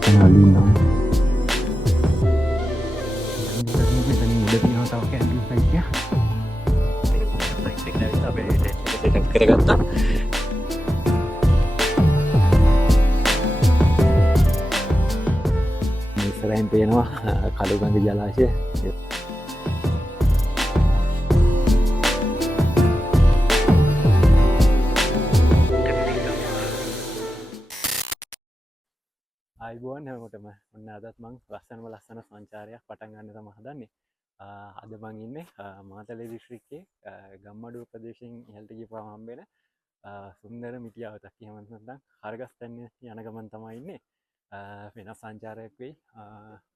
මෙතන අලි ඉන්නවා. මෙතන උඩ තියෙනවා තව කැම්පින් සයිට් එක. සයිට් එක නැවිලා අපි සෙටප් කරගත්තා. මේ ඉස්සරහින් පේනවා කළුගඟ ජලාශය. ආයිබෝන් හැමෝටම ඔන්න අදත් මං ලස්සන සංචාරයක් පටන් ගන්න තමයි හදන්නේ. අද මං ඉන්නේ මාතලේ දිස්ත්‍රික්කයේ ගම්මඩුව ප්‍රදේශයෙන් ඉහළට ගිහපුවම හම්බෙන සුන්දර මිටියාවතක්. එහෙම නැත්නම් හරගස්තැන්න යන ගමන් තමයි ඉන්නේ. වෙනස් සංචාරයක් වෙයි.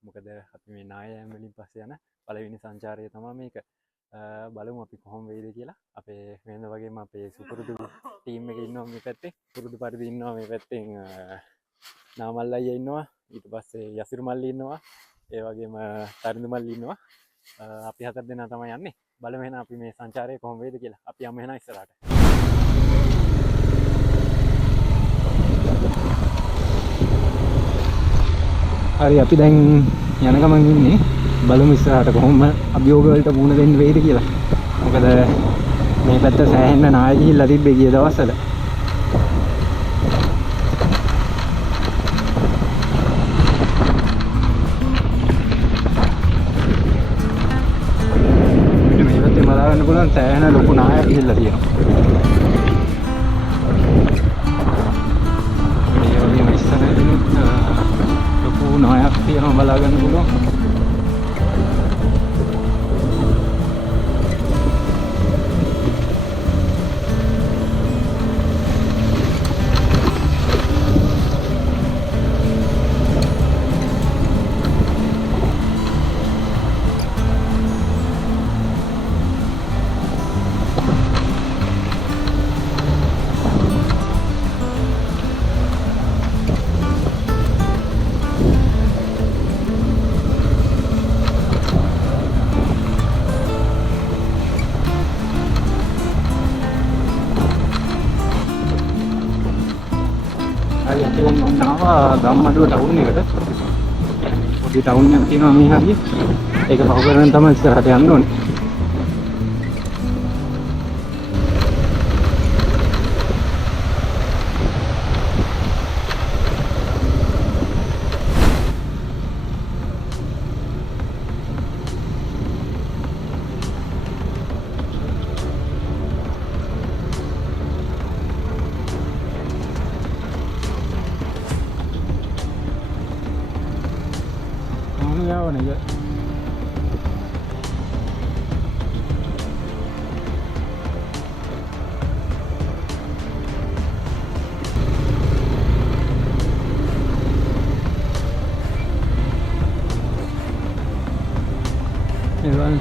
මොකද අපි මේ නායයන් වලින් පස්සේ යන පළවෙනි සංචාරය තමයි මේක. බලමු අපි කොහොම වෙයිද කියලා. අපේ වෙනද වගේම අපේ සුපුරුදු ටීම් එකේ ඉන්නවා මේ පැත්තේ. පුරුදු පරිදි ඉන්නවා මේ පැත්තෙන් නාමල් අයියා ඉන්නවා. ඊට පස්සේ යසිරු මල්ලි ඉන්නවා. ඒ වගේම තරිඳු මල්ලි ඉන්නවා. අපි හතර දෙනා තමයි යන්නේ. බලමු එහෙනම් අපි මේ සංචාරය කොහොම වෙයිද කියලා. අපි යමු එහෙනම් ඉස්සරහට. හරි අපි දැන් යන ගමන් ඉන්නේ. බලමු ඉස්සරහට කොහොම අභියෝග වලට මුහුණ දෙන්න වෙයිද කියලා. මොකද මේ පැත්ත සෑහෙන්න නාය ගිහිල්ලා තිබ්බේ ගිය දවස්වල. පුළුවන් සෑහෙන ලොකු නායක් ගිහිල්ලා තියෙනවා. මේ වගේම ඉස්සරහිනුත් ලොකු නායක් තියෙනවා බලා ගන්න පුළුවන්. ගම්මඩුව ටවුන් එකට පොඩි ටවුන් එකක් තියෙනවා මේ හරිය. ඒක පහු කරගෙන තමයි ඉස්සරහට යන්න ඕනේ.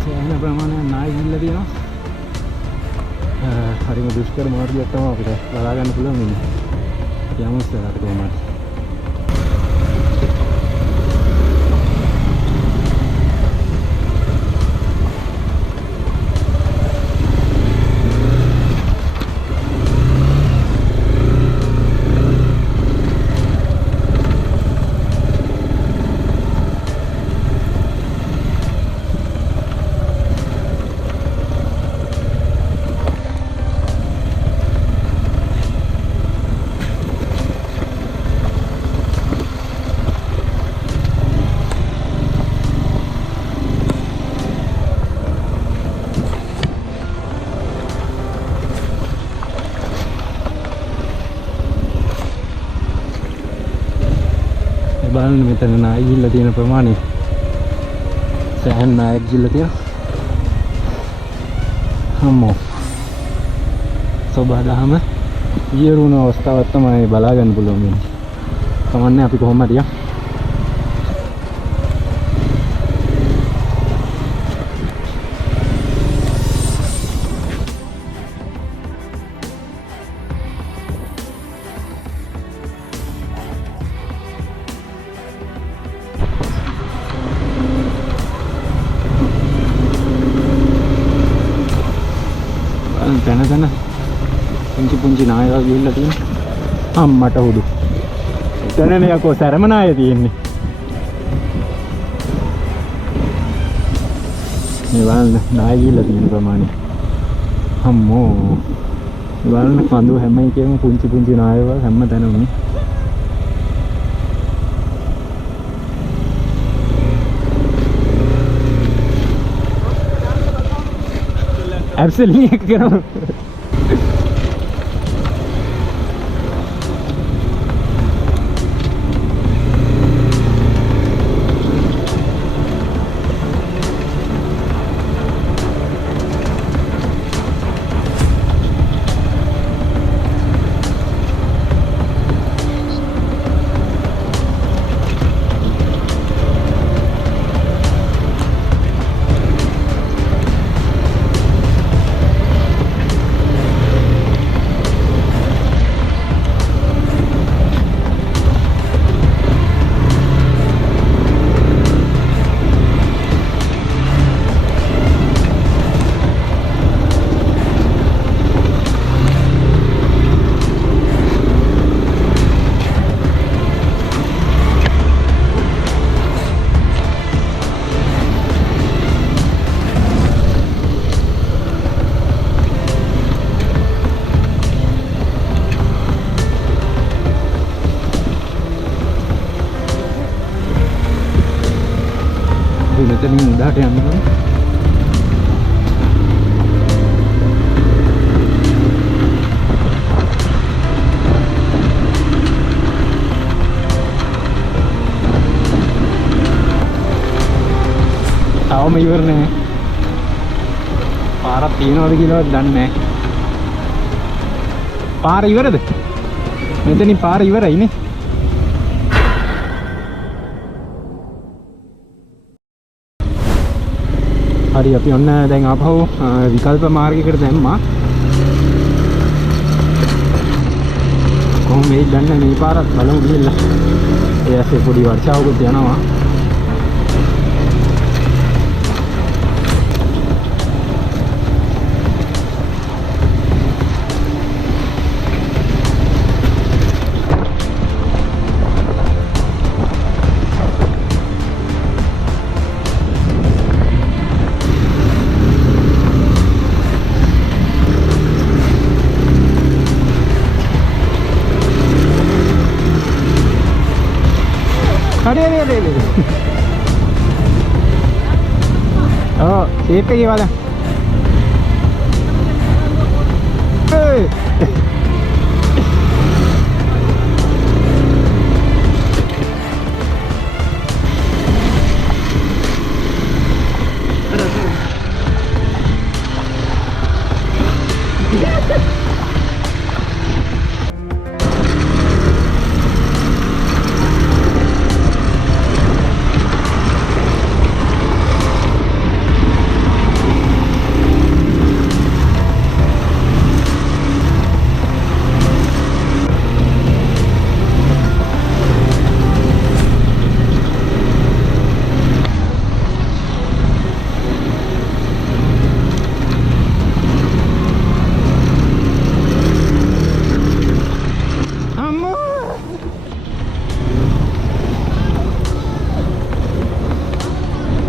සෑහෙන ප්‍රමාණයක් නාය ගිහිල්ලා තියෙනවා. හරිම දුෂ්කර මාර්ගයක් තමයි අපිට බලා ගන්න පුළුවන් වෙන්නේ. යමු ඉස්සරහට කොහොමද. බලන්න මෙතන නාය ගිහිල්ලා තියෙන ප්‍රමාණය සෑහෙන නායක් ගිහිල්ලා තියෙනවා. අම්මෝ සෝබාදහම ඊරුණ අවස්ථාවක් තමයි බලා ගන්න පුළුවන් වෙන්නේ. කමන්නේ අපි කොහොම හරි යමු. තැන පුංචි නායකයෝ ගිහිල්ලා තියෙනවා. අම්මට හුදු එතනනේ යකෝ සරමනාය තියෙන්නේ. මේ බලන්න නාය ගිහිල්ලා තියෙන ප්‍රමාණය. අම්මෝ. බලන්න කඳු හැම එකෙම පුංචි පුංචි නායවල් හැම තැනම. Absolutely කරමු. මෙතනින් උඩට යන්න ඕනේ. තාම ඉවර නෑ. පාරක් තියනවද කියලාවත් දන්නේ නෑ. පාර ඉවරද? මෙතනින් පාර ඉවරයිනේ. හරි අපි ඔන්න දැන් ආපහු විකල්ප මාර්ගයකට දැම්මා. කොහොම වෙයිද දන්නේ මේ පාරත් බලමු ගිහිල්ලා. ඒ ඇස්සේ පොඩි වර්ෂාවකුත් යනවා. अरे oh शेप पे ये वाला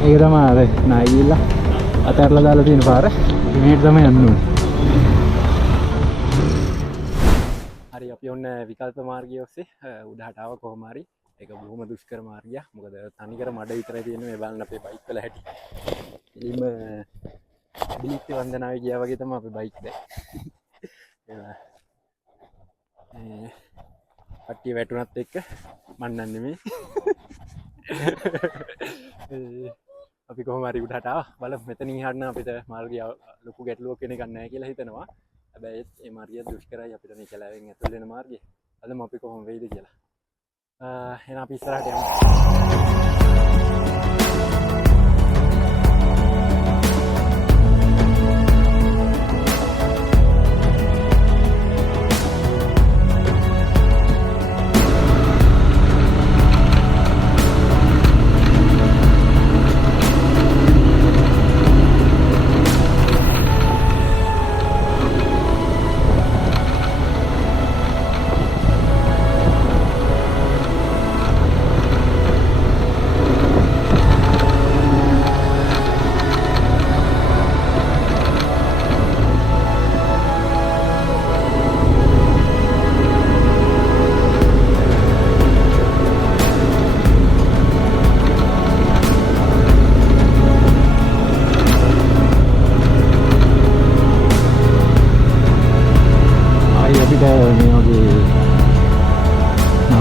ඒක තමයි අර නායි ගිහිල්ලා අතහැරලා දාලා තියෙන පාර. මේකට තමයි යන්න ඕනේ. හරි අපි ඔන්න විකල්ප මාර්ගය ඔස්සේ උඩහට ආව කොහොම හරි. ඒක බොහොම දුෂ්කර මාර්ගයක්. මොකද තනිකර මඩ විතරයි තියෙන්නේ මේ බලන්න අපේ බයික් වල හැටි. එළිම බීච් වන්දනාවේ ගියා වගේ තමයි අපේ බයික් දැන්. කට්ටිය වැටුණත් එක්ක මන්නන් නෙමෙයි. අපි කොහොම හරි උඩට ආවා. බලමු මෙතනින් එහාට නම් අපිට මාර්ගය ලොකු ගැටලුවක් වෙන එකක් නැහැ කියලා හිතනවා. හැබැයි මේ මාර්ගය දුෂ්කරයි අපිට මේ කැලෑවෙන් ඇතුල් වෙන මාර්ගය. බලමු අපි කොහොම වෙයිද කියලා. එහෙනම් අපි ඉස්සරහට යමු.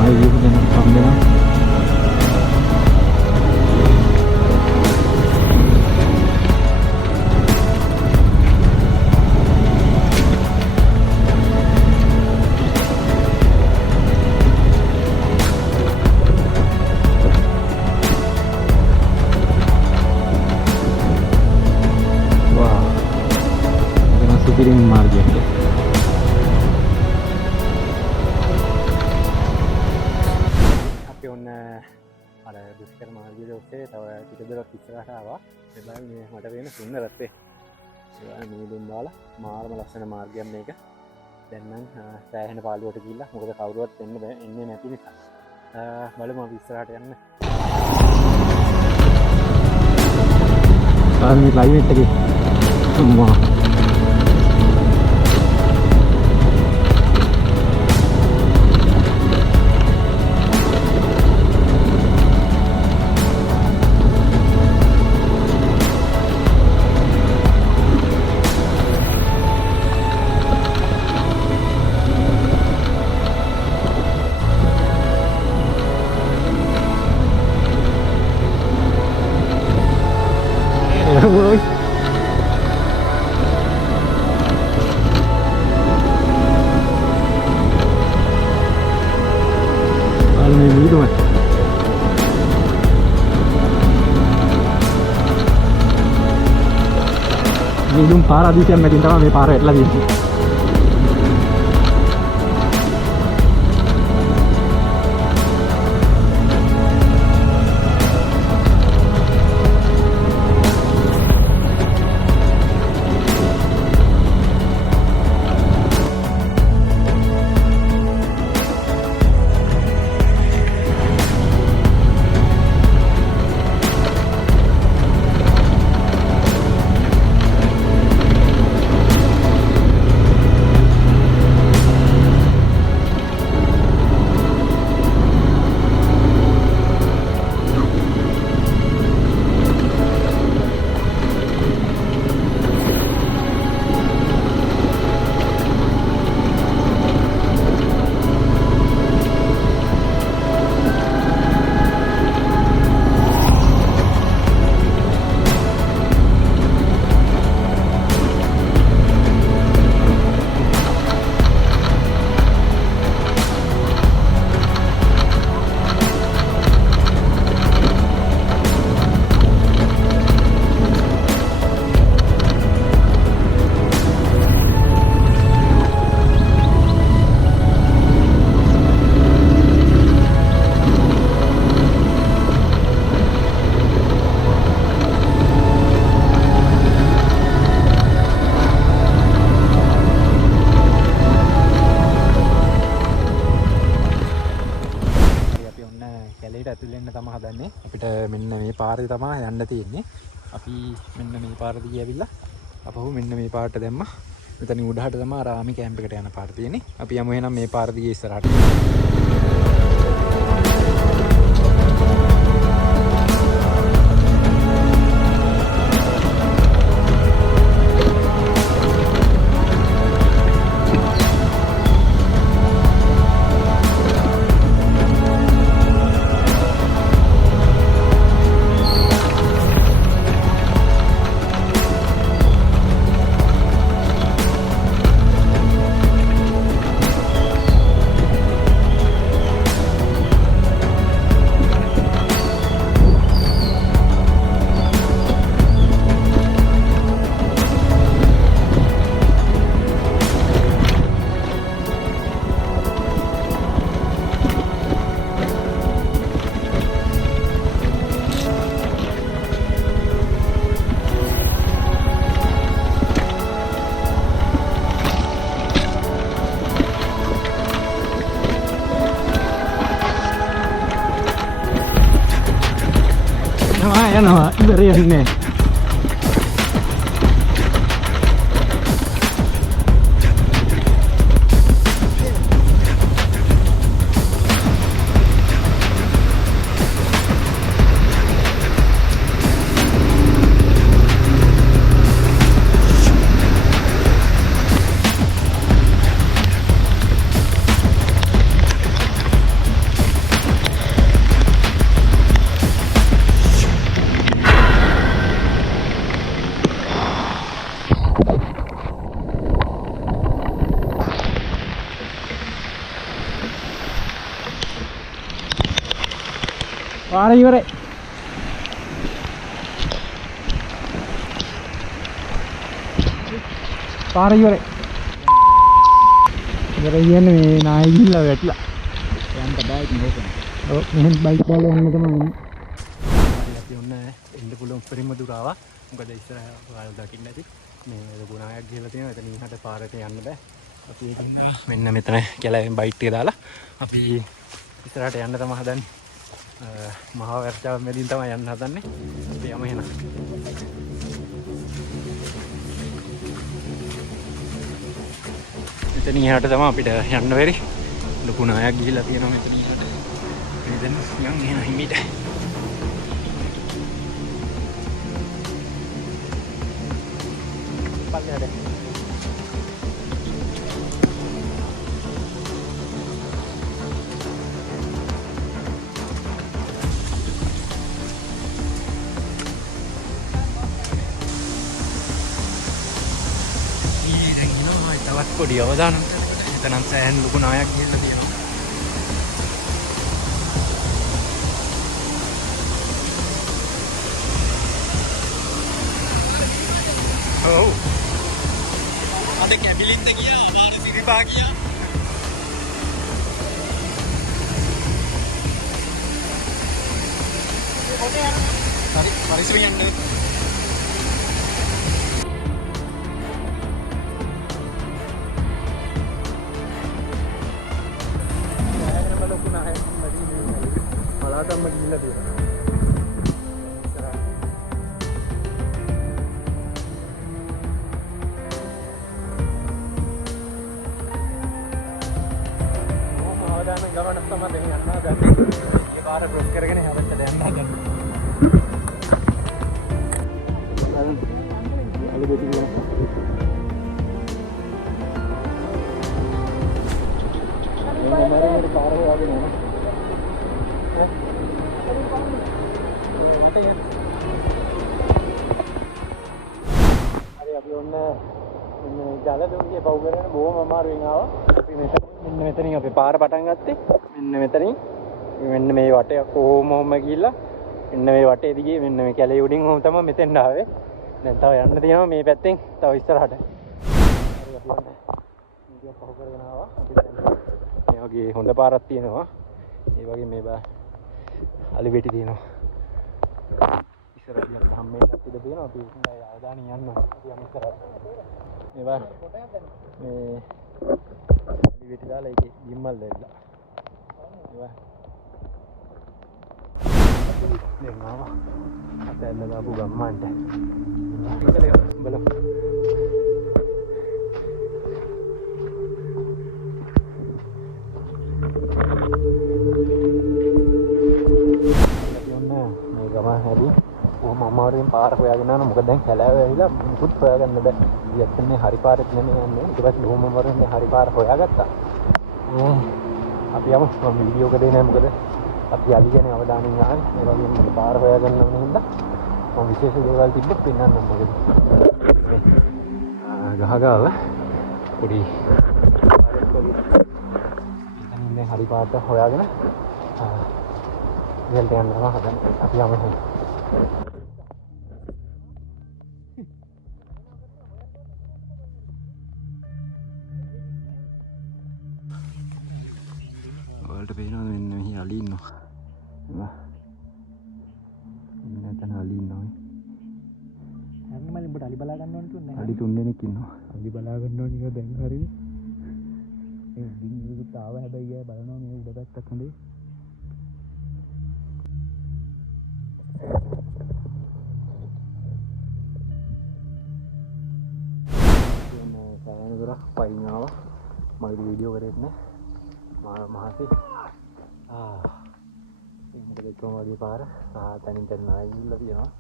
ආයෙ වෙන සම්මෙලන පිරින් මාර්ගයට අපි ඔන්න අර දුෂ්කර මාර්ගය ඔස්සේ තව ටික දුරක් ඉස්සරහට ආවා. මේ බලන්න මේ මට වෙන සුන්දරත්වය. ඒ මීදුම් දාලා මාරම ලස්සන මාර්ගයක් මේක. දැන් නම් සෑහෙන පාළුවට ගිහිල්ලා මොකද කවුරුවත් එන්නේ නැති නිසා. බලමු අපි ඉස්සරහට යන්න. මේ ක්ලයිමේට් එකේ අම්මා ơi anh này nghĩ rồi nhưng đúng phá ra đi xem mày tin tao mày phá rệt là gì අපිට මෙන්න මේ පාරේ තමයි යන්න තියෙන්නේ. අපි මෙන්න මේ පාර දිගේ ඇවිල්ලා අපහු මෙන්න මේ පාරට දැම්මා. මෙතනින් උඩහට තමයි ආරාමි කැම්ප් එකට යන පාර තියෙන්නේ. අපි යමු එහෙනම් මේ පාර දිගේ ඉස්සරහට. යනවා ඉවරයන්නේ පාර ඉවරයි. පාර ඉවරයි. ඉවර කියන්නේ මේ නායි ගිහිල්ලා වැටලා. යන්න බෑ ඉතින් ඕක. ඔව් මෙහෙන් බයික් දාලා යන්න තමයි ඉන්නේ. හරි අපි ඔන්න එන්න පුළුවන් උඩරින්ම දුර ආවා. මොකද ඉස්සරහ ඔයාලා දකින්න ඇති. මේ ලොකු නායක් ගිහලා තියෙනවා. එතන ඉහට පාරට යන්න බෑ. අපි ඉතින් මෙන්න මෙතන කැලෑවෙන් බයික් එක දාලා අපි ඉස්සරහට යන්න තමයි හදන්නේ. මහා වර්ෂාව මැදින් තමයි යන්න හදන්නේ. අපි යමු එහෙනම්. මෙතන ඉහට තමයි අපිට යන්න බැරි. ලොකු නායක් ගිහිලා තියෙනවා මෙතන ඉහට. මෙතන යන් එහෙනම් හිමිට. පල්ලෙහාට. තවත් පොඩි අවදානයක් එතනම් සෑහෙන ලොකු නායක් ගිහිල්ලා තියෙනවා. ඔව් අද කැපිලින්ද ගියා අමාරු සිරිපා ගියා. හරි පරිස්සමෙන් යන්න. Malaatama gila dia. Oh, mawadana gawan sama dengan anda dan ये बार ब्रश करके नहीं हवा चले अंदर जाने. अभी देखिए. मेरे कार है आगे नहीं. හරි අපි ඔන්න ජල දුම්රිය පව් කරගෙන බොහොම අමාරුවෙන් ආවා. අපි මෙතනින් අපේ පාර පටන් ගත්තේ. මෙන්න මෙතනින් මෙන්න මේ වටේ කොහොම ගිහිල්ලා මෙන්න මේ වටේ දිගේ මෙන්න මේ කැලේ උඩින් ඔහොම තමයි මෙතෙන්ට ආවේ. දැන් තව යන්න තියෙනවා මේ පැත්තෙන් තව ඉස්සරහට. හරි අපි ඔන්න ඉන්දියා පහු කරගෙන ආවා. අපි දැන් මේ වගේ හොඳ පාරක් තියෙනවා. ඒ වගේ මේ බා අලි වෙටි තියෙනවා. ඉස්සරහින් හම්බෙන්නත් ඉඩ තියෙනවා. අපි අවදානිය යන්න ඕනේ. අපි යමු ඉස්සරහට. මේවා මේ අලි වෙටි දාලා ඒකේ ගිම්මල් දෙල්ලා. මේවා අපි දැන් ආවා. අතැල්ල දාපු ගම්මන්ට. බලමු. හැබැයි කොහොම අමාරුවෙන් පාර හොයාගෙන යනවා. මොකද දැන් කැලෑව ඇවිල්ලා මුකුත් හොයාගන්න බෑ. ඊයත්නේ හරි පාරෙත් නෙමෙයි යන්නේ. ඊට පස්සේ බොහොම අමාරුවෙන් හරි පාර හොයාගත්තා. අපි යමු. මම වීඩියෝ එක දෙන්නේ නැහැ. මොකද අපි අලි ගැන අවධානයෙන් ආවේ. ඒ වගේම පාර හොයාගන්න ඕන හින්දා මම විශේෂ දේවල් තිබ්බොත් පෙන්නන්නම්. මොකද මේ ගහගාව පොඩි පාරක් වගේ ඉතින් දැන් හරි පාරට හොයාගෙන ඉහළට යන්න තමයි හදන්නේ. අපි යමු එහෙනම්. ඔයාලට පේනවද මෙන්න මෙහි අලි ඉන්නවා. මෙතන අලි ඉන්නවා. හැංගමලින් උඹට අලි බලා ගන්න ඕන තුන්නේ. අලි 3 දෙනෙක් ඉන්නවා. අලි බලා ගන්න ඕන එක දැන් හරියි. ඒ දින්දුත් ආව හැබැයි අය බලනවා මේ උඩ පැත්තක් හොඳේ. පයින් ආවා. මගේ වීඩියෝ කරෙත් නෑ. මහසි. මේක දෙකම වගේ පාර. තනින් තනින් ආයෙ ගිහිල්ලා තියෙනවා.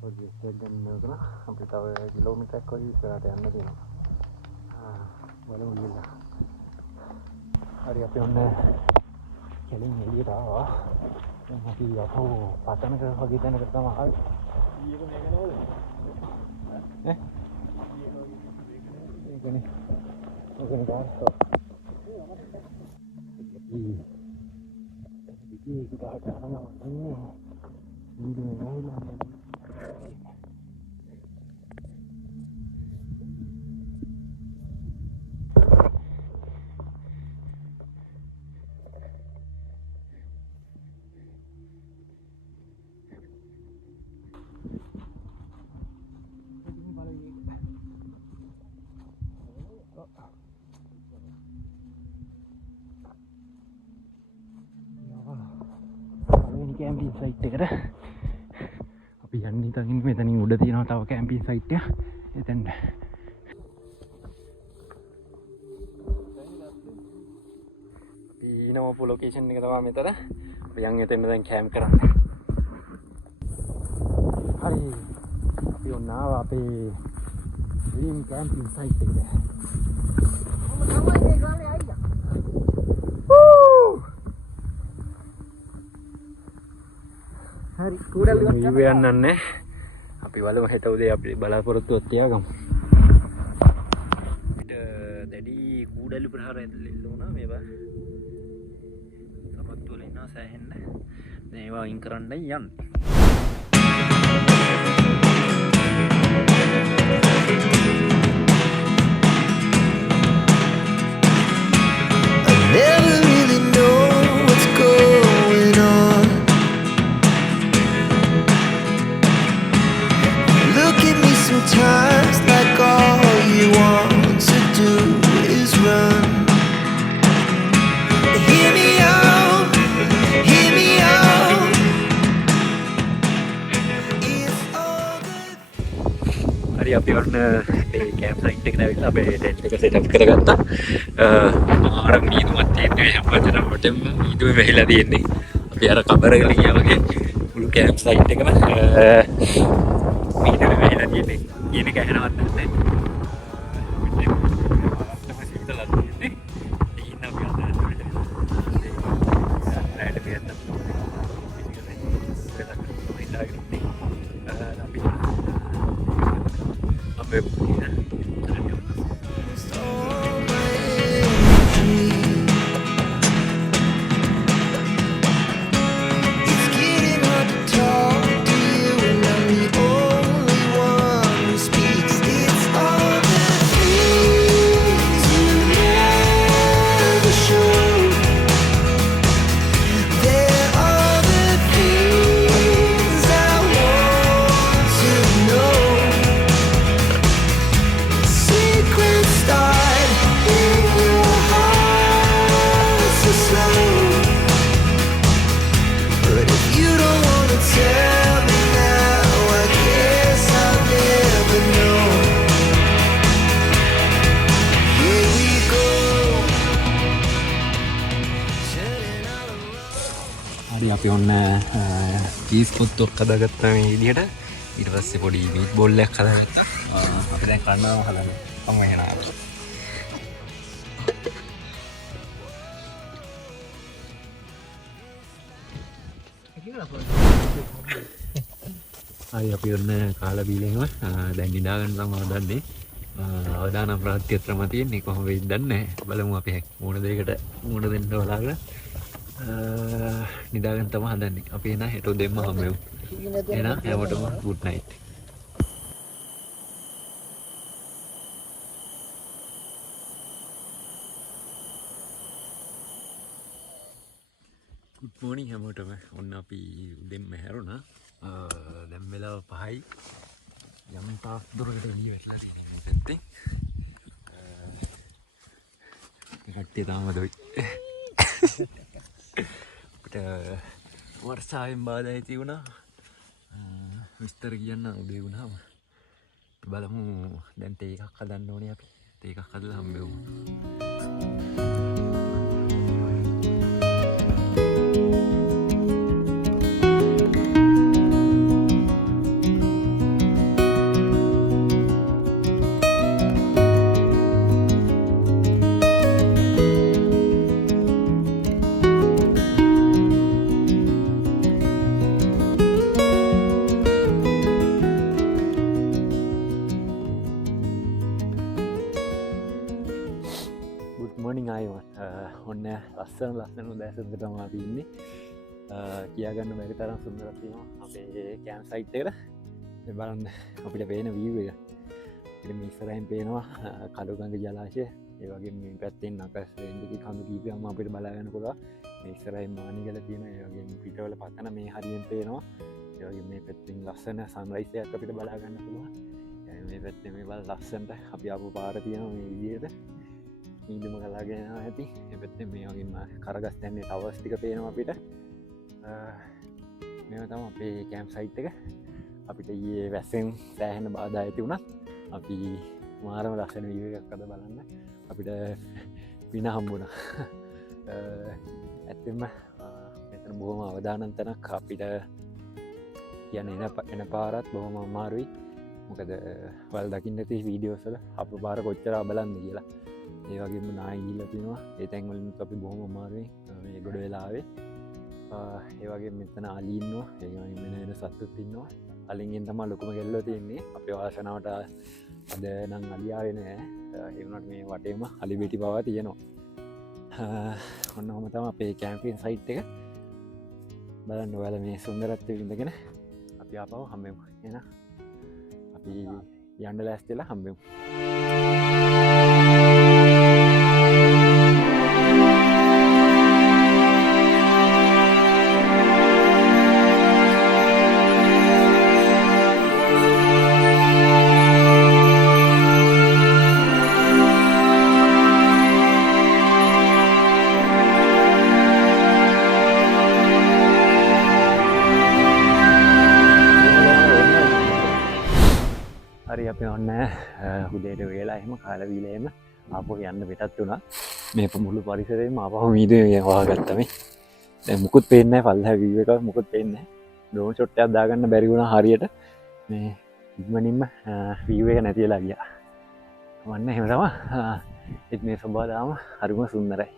පොඩි ස්ටේජ් ගන්න නෝන අපිට තව කිලෝමීටරයක් වගේ ඉස්සරහට යන්න තියෙනවා. බලමු ගිහිල්ලා. හරි අපි ඔන්න කෙලින් එළියට ආවා. දැන් අපි අපෝ පතනක වගේ තැනකට තමයි ආවේ. ඊයක මේක නෝද? Gini, gini kan, so. ඒකට හටනවා ඉන්නේ වීඩියෝ ගහලා කැම්පින් සයිට් එකට අපි යන්න හිතගෙන මෙතනින් උඩ තියෙනවා තව කැම්පින් සයිට් එක. එතෙන්ට අපි ඉනවපු ලොකේෂන් එක තමයි මෙතන. අපි යන් එතෙන්ට දැන් කැම්ප් කරන්න. හරි. අපි ඔන්න ආවා අපේ ඩ්‍රීම් කැම්පින් සයිට් එකට. හරි කුඩල් යන්නන්නේ අපි බලමු හෙට උදේ අපි බලාපොරොත්තුවක් තියාගමු. අපිට දැඩි කුඩලු ප්‍රහාර ඇදලා වුණා මේවා. සපත්තු වල ඉන්නවා සෑහෙන්න. දැන් ඒවා අයින් කරන්නයි යන්නේ. Sometimes like all you want to do is run. Hear me out, hear me out. It's all good. හරි අපි ඔන්න මේ කැම්ප් සයිට් එකට ඇවිල්ලා අපේ ටෙන්ට් එක සෙටප් කරගත්තා. ආර මීදුමක් තියෙන්නේ හැමතැනම වටෙම මීදුමේ වෙහිලා තියෙන්නේ. අපි අර කබරකට ගියා වගේ මුළු කැම්ප් සයිට් එකම මීදුමේ වෙහිලා තියෙන්නේ. කියන එක ඇහෙනවත් නැහැ. අපිට සීතලක් තියෙන්නේ. ඉන්න අපි අද රැට පියන්න. It's getting hard to talk to you, and I'm the only one who speaks. It's all the things you never show. They're all the things I want to know. Secrets start in your heart so slow. But if you don't wanna tell me now, I guess I'll never know. Here we go, turning all around. හරි අපි ඔන්න cheese පොත්තක් හදාගත්තා මේ විදිහට. ඊට පස්සේ පොඩි meet ball එකක් හදාගත්තා. අපි දැන් කන්නවා හදන්න. අම්ම එනවා. හරි අපි ඔන්න කාලා බීලා ඉන්නවා. දැන් නිදාගන්න තමයි හදන්නේ. අවදානම් ප්‍රාත්‍යත්‍රම තියෙන්නේ කොහොම වෙයිද දන්නේ නැහැ. බලමු අපි මොන දෙයකට මොන දෙන්න බලාගෙන නිදාගන්න තමයි හදන්නේ. අපි එන හෙට දෙම්ම හම්බෙමු. එහෙනම් හැමෝටම good night. good morning හැමෝටම. ඔන්න අපි දෙම්ම හැරුණා. දැන් වෙලාව 5යි. යම් තාක් දුරකට එළිය වැටලා තියෙනවා මේ පැත්තේ. කට්ටිය තාම දොයි. අපිට වර්ෂාවෙන් බාධා ඇති වුණා. විස්තර කියන්න උදේ වුණාම. බලමු දැන් තේ එකක් හදන්න ඕනේ අපි. තේ එකක් හදලා හම්බෙමු. ඔන්න ලස්සන උදෑසනට තමයි අපි ඉන්නේ. කියාගන්න බැරි තරම් සුන්දරක් තියෙනවා අපේ කෑම් සයිට් එකට බලන්න අපිට පේන වීව එක මිස්සරයින් පේනවා කළුගඟ ජලාශය ඒවගේ මේ පැත්තෙන් අකස් වෙන්දිකි කඳු කීපයම අපිට බලාගන්න පුළා මිස්සරයි මානිගල තියෙන ඒගේ පිටවල පත්තන මේ හරියෙන් පේනවා ඒවගේ මේ පැත්තිෙන් ලස්සන සන්රයිසයක් අපිට බලාගන්න පුළුව මේ පැත්තේ මේ බල ලස්සන්ට අපි අප පාර තියෙනවා මේ විදියට ඉදම කලාගෙන ඇති එපැත්තේ මේ වගේම කරගස් තැන්නේ තවස්තික පේනවා අපිට මෙම තම අපේ කෑම් සයිට් එක අපිට ඒ වැස්සෙන් සෑහෙන බාධා ඇති වුණත් අපි මාරම ලස්සන වීවයක් අද බලන්න අපිට වින හම්බුණ ඇත්තෙම මෙතන බොහොම අවදානන්තනක් අපිට කියන එන පාරත් බොහොම අමාරුයි මොකද වල් දකින්න ති වීඩියෝසල අප පාර කොච්චරා බලන්න කියලා ඒවගේම නායිගීල තිනවා ඒ තැන්වලින් අපි බොහොම අමාරුයි මේ ගොඩ වෙලාවේ ඒවගේ මෙතන අලීන්නවා ඒ මෙන සත්තුත් ඉන්නවා අලින්ගෙන් තම ලොකුම කෙල්ලෝ තියන්නේ අප වාසනාවට අද නං අලියාවෙන එවනට මේ වටේම අලිබෙටි පවා තියෙනවා ඔන්න හොම තම අපේ කෑම්පින් සයිට් එක බලන්න ඔයාල මේ සුන්දරත්වය විඳගෙන අපි ආපව හම්බෙම එන අපි යන්ඩ ලෑස්තෙලා හම්බෙමු ඔන්න හුදේට වෙලා එම කාලවීලේම අපෝ යන්න පිටත් වුණා මේ මුළු පරිසරේම අපහ මීද වාගත්තම මුකුත් පේන්න පල්හ වීව එක මුකුත් පේන්න ඩෝන් චොට්ටයක් දාගන්න බැරිගුණ හරියට මේ ඉක්මනින්ම වීව එක නැතිලා ගිය වන්න හෙමටම එත් මේ සබාදාම හරිම සුන්දරයි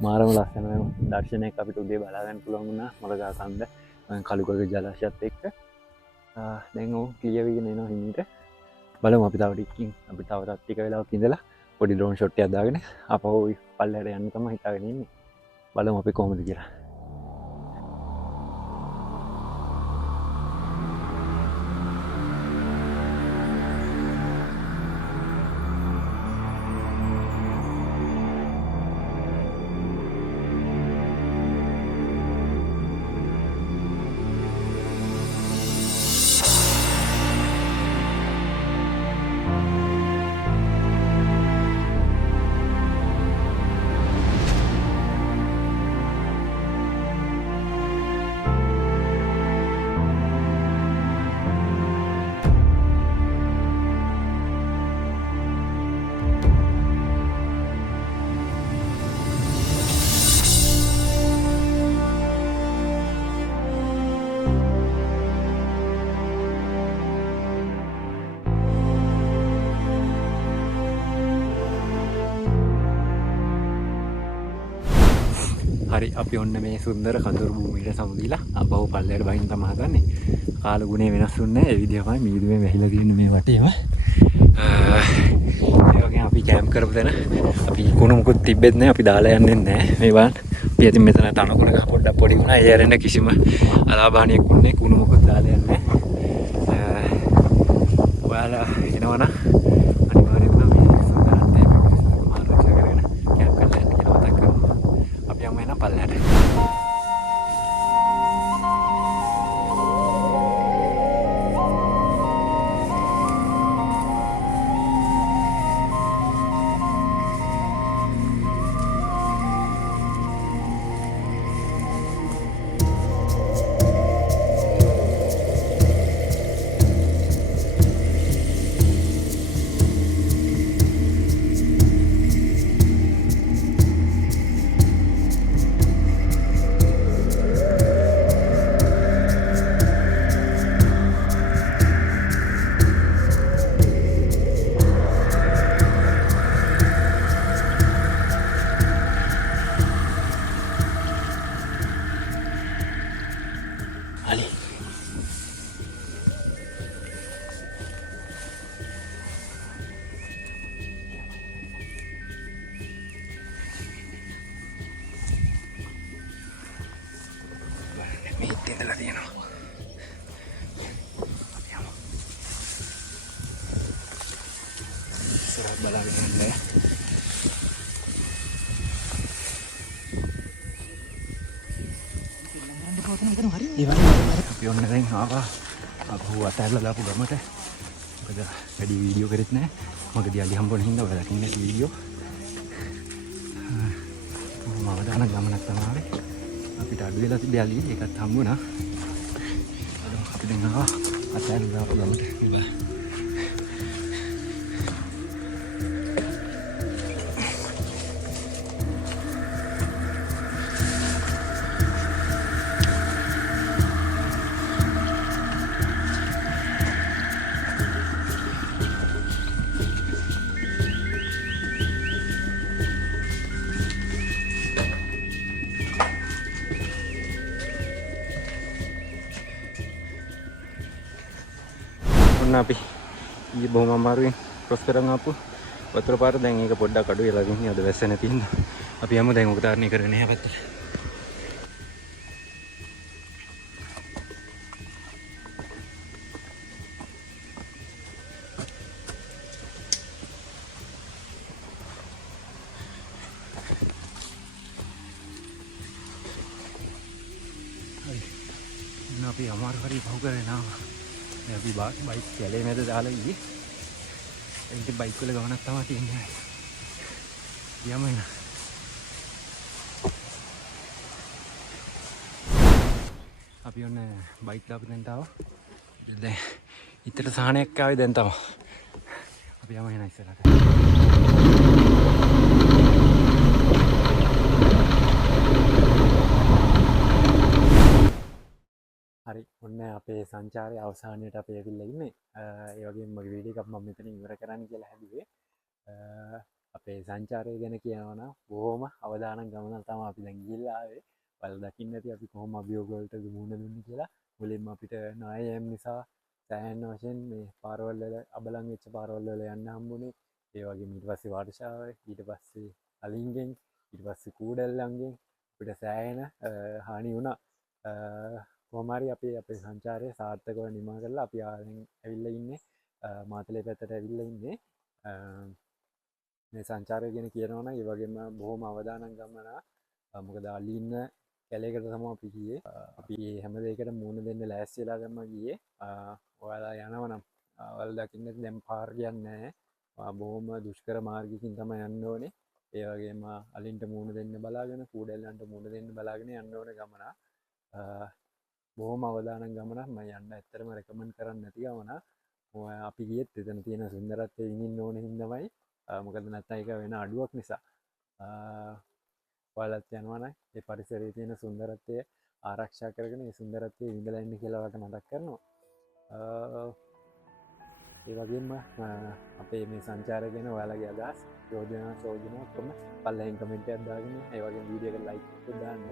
මාරම ලස්සන දර්ශනයක් අපිට උදේ බලාගන්න පුළුවන් වුණා මොළගා කන්ද කළුගග ජලාශයත් එක්ක දැන් ඔවු ක්ලියවගෙන එනවා හිමීට බලමු අපි තවටිකින් අපි තවතත් ටික වෙලාවක් ඉඳලා පොඩි ඩ්‍රෝන් ෂොට් එකක් දාගෙන අපහු පල්ලෙහාට යන්න තමයි හිතාගෙන ඉන්නේ බලමු අපි කොහොමද කියලා හරි අපි ඔන්න මේ සුන්දර කඳුරු භූමියට සමුදීලා අපහු පල්ලෙහාට බහින්න තමයි හදන්නේ. කාල ගුණේ වෙනස් වුන්නේ නැහැ. ඒ විදිහමයි මීදුමේ වැහිලා තියෙන මේ වටේම. ඒ වගේ අපි කැම්ප් කරපු තැන අපි කුණු මුකුත් තිබෙත් නැහැ. අපි දාලා යන්නේ නැහැ. මේ බලන්න. අපි ඉතින් මෙතන තනකොළ ගහ පොඩ්ඩක් පොඩි වුණා. ඒ ඇරෙන්න කිසිම අලාභානියක් වුණේ කුණු මුකුත් දාලා යන්නේ නැහැ. ඔයාලා එනවනම් අනිවාර්යෙන්ම මේ සුන්දරත්වය මාර්ගය කරගෙන කැම්ප් කරලා යන්න කියලා මතක් කරනවා. අපි යමු එන පල්ලෙහාට. ඒ වගේ අපි ඔන්න දැන් ආවා අපහු අතහැරලා දාපු ගමට. මොකද වැඩි වීඩියෝ කරෙත් නැහැ. මොකද යාලි හම්බුන හින්දා ඔයාලා දකින්න ඇති වීඩියෝ. මම අවදාන ගමනක් තමයි. අපිට අඩු වෙලා තිබ්බ යාලි ඒකත් හම්බුණා. අපි දැන් ආවා අතහැරලා දාපු ගමට. ඔන්න අපි ඊයේ බොහොම අමාරුවෙන් ක්‍රොස් කරන් ආපු වතුර පාර දැන් ඒක පොඩ්ඩක් අඩු වෙලා ගිහින් අද වැස්ස නැති හින්දා අපි යමු දැන් උක තරණය කරගෙන එහා පැත්තට. හරි. ඔන්න අපි අමාරු හරි පහු කරගෙන ආවා. අපි බයික් කැලේ මැද දාලා ගියේ. ඒක බයික් වල ගමනක් තමයි තියෙන්නේ. යමු එන. අපි ඔන්න බයික් දාපු දැන් ආවා. දැන් ඉතට සහනයක් ආවේ දැන් තමයි. අපි යමු එන ඉස්සරහට. හරි ඔන්න අපේ සංචාරය අවසානයට අපි ඇවිල්ලා ඉන්නේ. ඒ වගේම මගේ වීඩියෝ එකක් මම මෙතන ඉවර කරන්න කියලා හැදුවේ. අපේ සංචාරය ගැන කියනවා නම් බොහොම අවදානම් ගමනක් තමයි අපි දැන් ගිහිල්ලා ආවේ. ඔයාලා දකින්න ඇති අපි කොහොම අභියෝග වලට මුහුණ දුන්නේ කියලා. මුලින්ම අපිට නායම් නිසා සෑහෙන වශයෙන් මේ පාරවල් වල අබලන් වෙච්ච පාරවල් වල යන්න හම්බුනේ. ඒ වගේම ඊට පස්සේ වාර්ෂාවේ ඊට පස්සේ අලින්ගෙන් ඊට පස්සේ කූඩැල්ලන්ගෙන් අපිට සෑහෙන හානි වුණා. කොහොම හරි අපි අපේ සංචාරය සාර්ථකව නිමා කරලා අපි ඇවිල්ලා ඉන්නේ මාතලේ පැත්තට ඇවිල්ලා ඉන්නේ. මේ සංචාරය ගැන කියනවා නම් ඒ වගේම බොහොම අවදානම් ගමන. මොකද අලින්න කැලේකට තමයි අපි ගියේ. අපි හැම දෙයකටම මුහුණ දෙන්න ලෑස්ති වෙලා ගම්ම ගියේ. ඔයාලා යනවා නම් ඔයාලා දකින්න දැන් පාර කියන්නේ නැහැ. බොහොම දුෂ්කර මාර්ගයකින් තමයි යන්න ඕනේ. ඒ වගේම අලින්ට මුහුණ දෙන්න බලාගෙන කූඩැල්ලන්ට මුහුණ දෙන්න බලාගෙන යන්න ඕනේ ගමන. බොහොම අවදානම් ගමනක්. මම යන්න ඇත්තටම රෙකමන්ඩ් කරන්නේ නැති ගමනක්. අපි ගියෙත් එතන තියෙන සුන්දරත්වය විඳින්න ඕන හින්දාමයි. මොකද නැත්නම් ඒක වෙන අඩුවක් නිසා. ඔයාලත් යනවා නම් ඒ පරිසරයේ තියෙන සුන්දරත්වය ආරක්ෂා කරගෙන ඒ සුන්දරත්වය විඳලා ඉන්න කියලා ඔයාලට මතක් කරනවා. ඒ වගේම අපේ මේ සංචාරය ගැන ඔයාලගේ අදහස් යෝජනා ඔක්කොම පල්ලෙන් කමෙන්ට් එකක් දාගෙන ඒ වගේම වීඩියෝ එකට ලයික් එකක් දාන්න.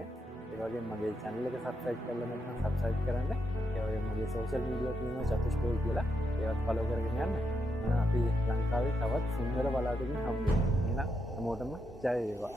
ඒ වගේම මගේ channel එක subscribe කරලා නැත්නම් subscribe කරන්න. ඒ වගේම මගේ social media තියෙනවා චතුෂ්කෝයි කියලා. ඒවත් follow කරගෙන යන්න. අපි ලංකාවේ තවත් සුන්දර පළාතකින් හම්බ වෙනවා. එහෙනම් හැමෝටම ජය වේවා.